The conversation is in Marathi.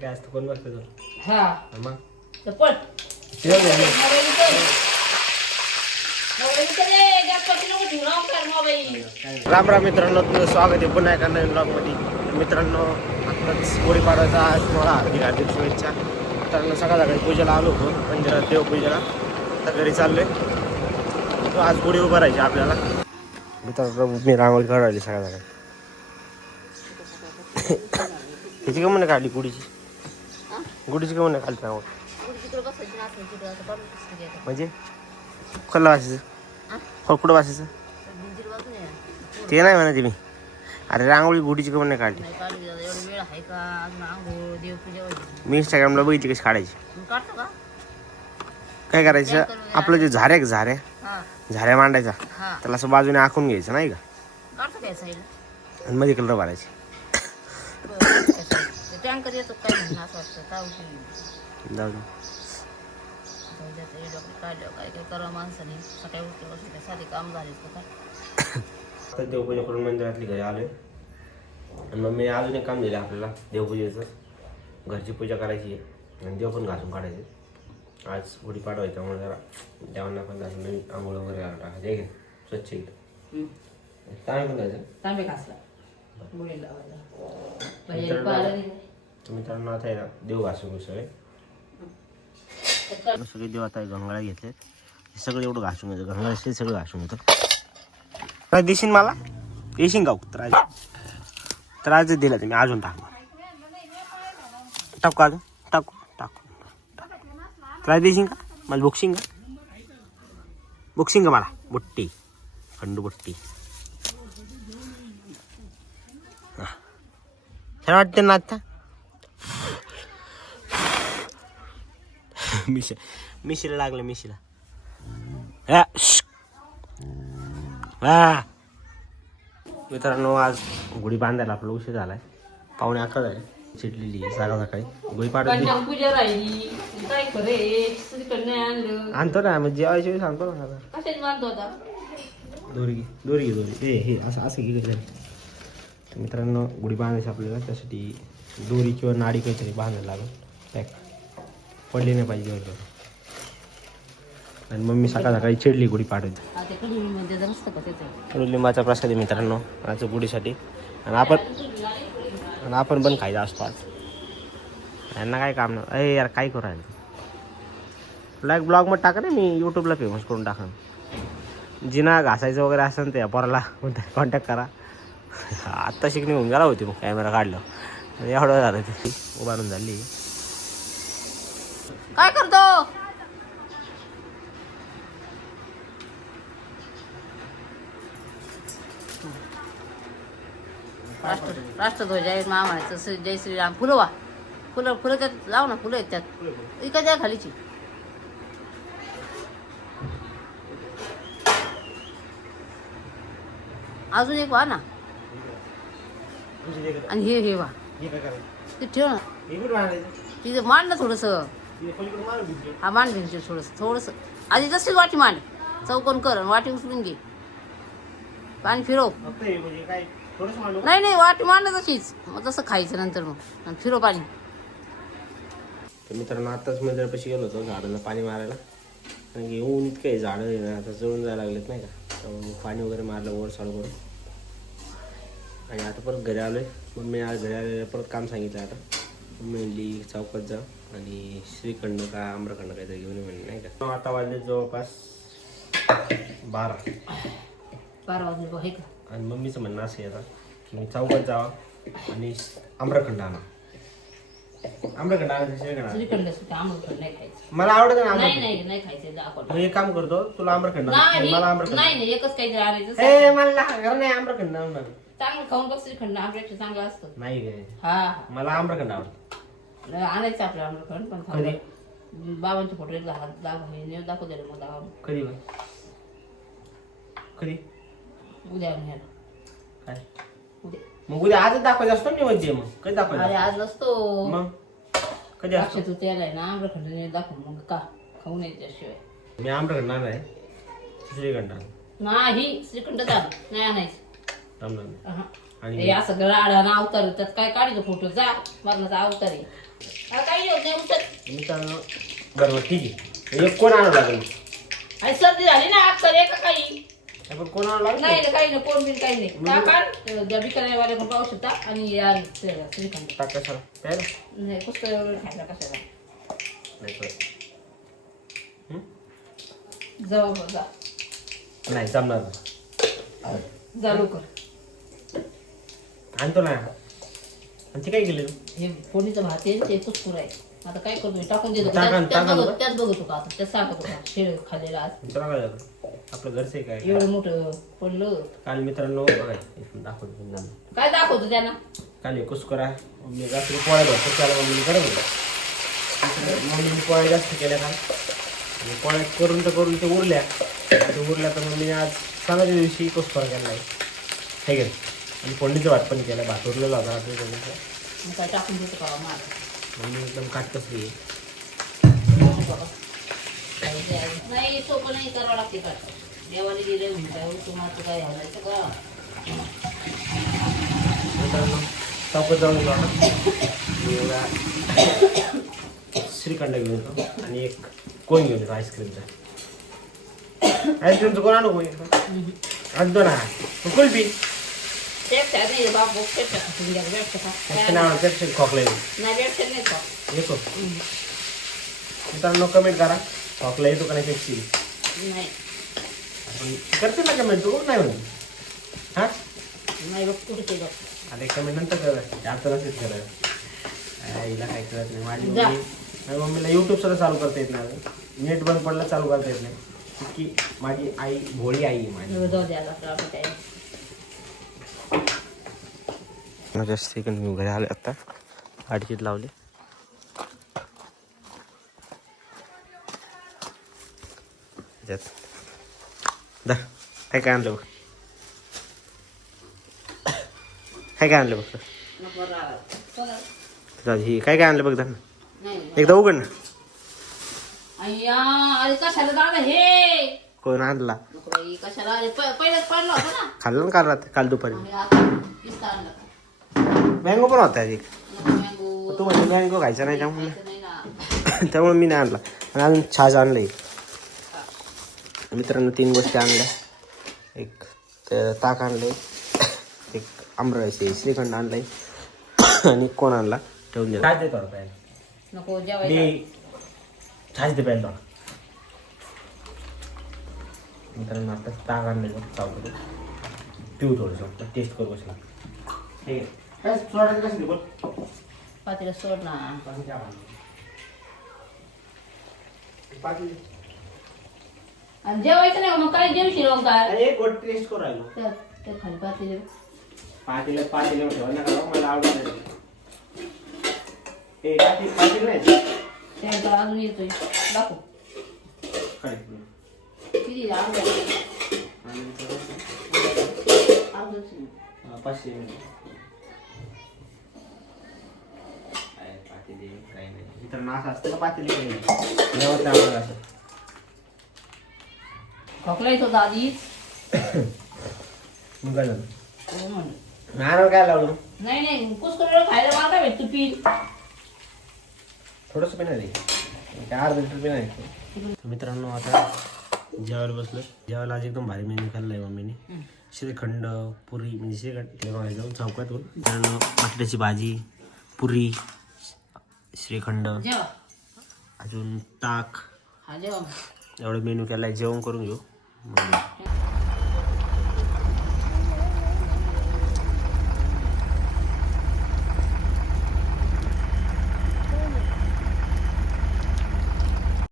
काय असतं कोण बघतं तुला? हा मग तर पळ तिला घे ना. मोबाईल उचल. मोबाईल उचल रे, गॅसपाशी नको ठेवू, ऑफ कर मोबाईल. राम राम मित्रांनो, तुझं स्वागत आहे पुन्हा एका नवीन ब्लॉगमध्ये. मित्रांनो, आत्ताच गुढीपाडवायचा आज मला हार्दिक शुभेच्छा. मित्रांनो, सकाळी पूजेला आलो होतो मंदिरात, देवपूजेला. आता घरी चाललोय. तो आज गुढी उभं राहायची आपल्याला. मित्रांनो, मी रांगोळी काढायली सकाळी. ह्याची का म्हणे काढली गुढीची? गुढीची का म्हणे काढली रांगोळी? म्हणजे खल्ला वाचायचं कुठं वाचायचं ते नाही म्हणायचे मी. अरे रांगोळी गुढीची का म्हणे काढली? मी इंस्टाग्रामला बघितली कशी काढायची. काय करायचं, आपलं जे झाऱ्या मांडायचा, त्याला असं बाजूने आखून घ्यायचं नाही का, आणि मध्ये कलर भरायचे. टँकर येतो काय म्हणून असं वाटतं जाऊ दे. काय काय करावं माणसाने. सकाळी उठल्यापासून त्यासाठी काम झाले काय. आता देवपूजा करून मंदिरातली घरी आलोय. आणि मग मी अजून एक काम दिलं आपल्याला देवपूजेचं. घरची पूजा करायची आहे आणि देव पण घासून काढायचे. आज गुढीपाडवा आहे त्यामुळे जरा देवांना पण घासून नवीन आंघोळ वगैरे टाकायचे आहे. स्वच्छ एकदम तांबे पण द्यायचं. तांबे घासला मित्रांनो, आता आहे ना देव घासून सगळे सगळे देव आता गंगाळा घेतले. हे सगळं एवढं घासून घेतं, गंगाळा सगळं घासून घेतं. काय देशील मला? येशील का तर आज दिलं तुम्ही अजून टाकू अजून टाकू त्रास देशील का मला? बुकशिंग का मला? बुट्टी खंडू बुट्टी छान वाटते ना आता. मिशीला लागलं मिशीला. मित्रांनो, आज गुढी बांधायला आपला उशीर झालाय. 11:15 झाले. चिडलेली सकाळी गुढी पाडली. पूजा राहिली काय करे आणतो ना मग जेवायच्या वेळी सांगतो ना. आता कशाने बांधतो आता? दोरी हे असं घे. मित्रांनो, गुढी बांधायची आपल्याला, त्यासाठी दोरी किंवा नाडी काहीतरी बांधायला लागेल. पॅक पडली नाही पाहिजे दिवसभर. आणि मम्मी सकाळी चिडली गुढी पाडवायची. कडुलिंबाचा प्रसाद आहे मित्रांनो आज गुढीसाठी. आणि आपण पण खायचा असतो आज. यांना काय काम नाही. अरे यार काय करू राहिलं? तुला एक ब्लॉग मध्ये टाका ना, मी यूट्यूबला फेमस करून टाका. जिना घासायचं वगैरे असेल तर या पोराला कॉन्टॅक्ट करा. आत्ता शिकणे होऊन गेला होती. मग कॅमेरा काढलं एवढं झालं ती उभारून झाली. काय करतो? राष्ट्रध्वज आहे मामाचं जय श्रीराम. फुलं त्यात लाव ना. फुलं आहेत त्यात इका द्या खालीची. अजून एक वा ना. आणि हे वा ते ठेव ना. तिथे मांड ना थोडस. हा मांड घ्यायची थोडस आधी तशीच वाटी मांड. चौकोन कर आणि वाटी उचलून घे. पाणी फिरव. नाही वाटी मांड तशीच. मग तसं खायचं नंतर मग फिरव पाणी. तर मित्रांनो, आत्ताच मंदिरापाशी गेलो होतो झाडांना पाणी मारायला. आणि ऊन इतकं आहे, झाडं आहे ना आता जळून जायला लागलेत नाही का. तर पाणी वगैरे मारलं वर साडू करून. आणि आता परत घरी आलोय. मग मी आज घरी आले परत काम सांगितलं. आता म्हणली चौकात जा आणि श्रीखंड का आम्रखंड काहीतरी घेऊन म्हणले नाही का. आता वाजले जवळपास 12 वाजले. आणि मम्मीचं म्हणणं असं आहे आता की मी चौकात जावा आणि आम्रखंड आणा. आम्रखंड श्रीखंड नाही खायचं. मला आवडत ना. नाही खायचं. मी एक काम करतो, तुला आम्रखंड मला आम्रखंड नाही एकच काहीतरी आणायचं. मला नाही आम्रखंड चांगलं खाऊन बघ. श्रीखंड आंब्याचं चांगलं असतं. नाही गे. हा मला आम्रखंड आवडतं. आणायचं आपलं आम्रखंड. पण बाबांचे फोटो दाखवू दे मग. कधी उद्या काय मग उद्या आजच दाखवायचं असतो ना मध्ये. मग कधी दाखवायचं? अरे आज नसतो. मग कधी असतो? तू त्याला ना आम्रखंड दाखव मग का खाऊन येत त्याशिवाय. मी आम्रखंड आणणार आहे. श्रीखंड नाही. श्रीखंड नाही आणायचं. आणि असं राडा अवतार त्यात काय काढायचं फोटो. जा मरणाचा अवतार आहे. काही होत नाही उचल. मित्रांनो बरोबर ठीक आहे. एक कोण आणावं लागेल? आणि सर्दी झाली ना आज तर एका काही आपण कोण आणावं लागेल? नाही काही नाही कोण बिन काही नाही टाका ज्या बिकानेवाल्या पण पाहू शकता आणि या श्रीखंड टाक कशाला? प्यायला? नाही पुस्तक वगैरे खायला कशाला नाही कळत. जाऊ जा नाही जमणार नाही. जा लवकर. आणतो ना. आणि ते काय केलं? हे फोडणीचं भात आहे ते कुसकुर आहे. आता काय करतो टाकून देतो टाका- टाका ना. त्याच बघतो का आता त्याच सांगतो का शेळ खाल्लेला आज तुला काय झालं? आपलं घरचं आहे काय? एवढं मोठं पडलं. काल मित्रांनो बघा इथून दाखवतो तुम्हाला. काय दाखवतो त्यांना काल कुस्करा मी रात्री पोळ्या भरतो त्याला मम्मीने करत होता. मम्मीने पोळ्या जास्त केल्या काल आणि पोळ्या करून ते उरल्या. ते उरल्या तर मम्मीने आज सणाच्या दिवशी कुस्करा केला आहे हे घे. आणि फोडणीचं भात पण केलं. भात उरलेला होता रात्री फोडणीचा. मग काय टाकून देतो का मार मम्मी एकदम काटकसरी आहे. नाही सोपं नाही करावं लागते का देवाने दिले म्हणून काय तुम्हाला काय घालायचं का मित्रांनो चौकात जाऊन येतो आता. मी एवढा श्रीखंड घेऊन येतो आणि एक कोण घेऊन येतो आईस्क्रीमचा. आईस्क्रीमचं कोण आणू कोणी आणतो ना कुल्फी. पेक्षा नाही बाबू पेक्षा खाऊन घ्या पेक्षा खा त्याचं नाव पेप्सी खोकला येतो. नाही पेक्षा नाही खा येतो मित्रांनो कमेंट करा खोकला येतो का नाही पेप्सी. नाही आपण करते ना कमेंट तू नाही म्हणून हां नाही बघ कुठे ते बघ आता कमेंट नंतर करा आता नसेल करायला. हिला काय कळत नाही. माझी जा. मम्मी माझ्या मम्मीला यूट्यूब सुद्धा चालू करता येत नाही. नेट बंद पडलं चालू करता येत नाही. की माझी आई भोळी आई आहे माझी. जाऊ द्या आता काय माझ्या सेकंड मी घरी आले आता अडकीत लावले. काय काय आणलं बघ काय काय आणलं बघ नको राहा ही काय काय आणलं बघ ना नाही एकदा उघड ना. अय्या अरे कशाला दादा हे कोण आणला नको बाई, कशाला अरे पहिलेच पडला होता ना खाल्लं ना काल रात्री काल दुपारी. आणि आता पिस्ता आणला का? मँगो पण होता एक. नको मँगो तू म्हणजे मँगो खायचा नाही त्यामुळे खायचं नाही ना त्यामुळे मी नाही आणला. आणि अजून छाज आणलं. मित्रांनो 3 गोष्टी आणल्या. एक ताक आणलंय, एक आमरस आहे, श्रीखंड आणलंय आणि कोण आणला ठेवून दिला. काय देतो नको जेवायचं छाज दे प्यायला. मित्रांनो आता ताक आणलं चावतो पिऊ थोडंसं टेस्ट करू बसला. ठीक आहे काय सोडायचं कसं बोल पातीला सोड ना आणि जेवायचं नाही मग काय जेवशील मग काय एक गोट टेस्ट करू राहिलो. ते खाली पातीला पातेलं ठेवा नका मला आवडत नाही. ए पातेलं नाही त्यानंतर अजून येतोय दाखव काय किती अर्धा 500 पातेले काही नाही. मित्रांनो असं असतं का पातेले काही नाही असं खोकला येतो आधीच मग काय झालं हो म्हणलं नारळ काय लावलं नाही नाही कुस्करवर खायला मला काय भेटतो पील थोडंसं पण नाही काय अर्धा लिटर पण नाही. मित्रांनो आता जेवायला बसलो. जेवायला आज एकदम भारी मेन्यू खाल्ला आहे मम्मीने. श्रीखंड पुरी म्हणजे श्रीखंड जाऊन चौकातून मित्रांनो बटाट्याची भाजी पुरी श्रीखंड जेवा अजून ताक हा जेवा एवढं मेन्यू केला आहे. जेवण करून घेऊ.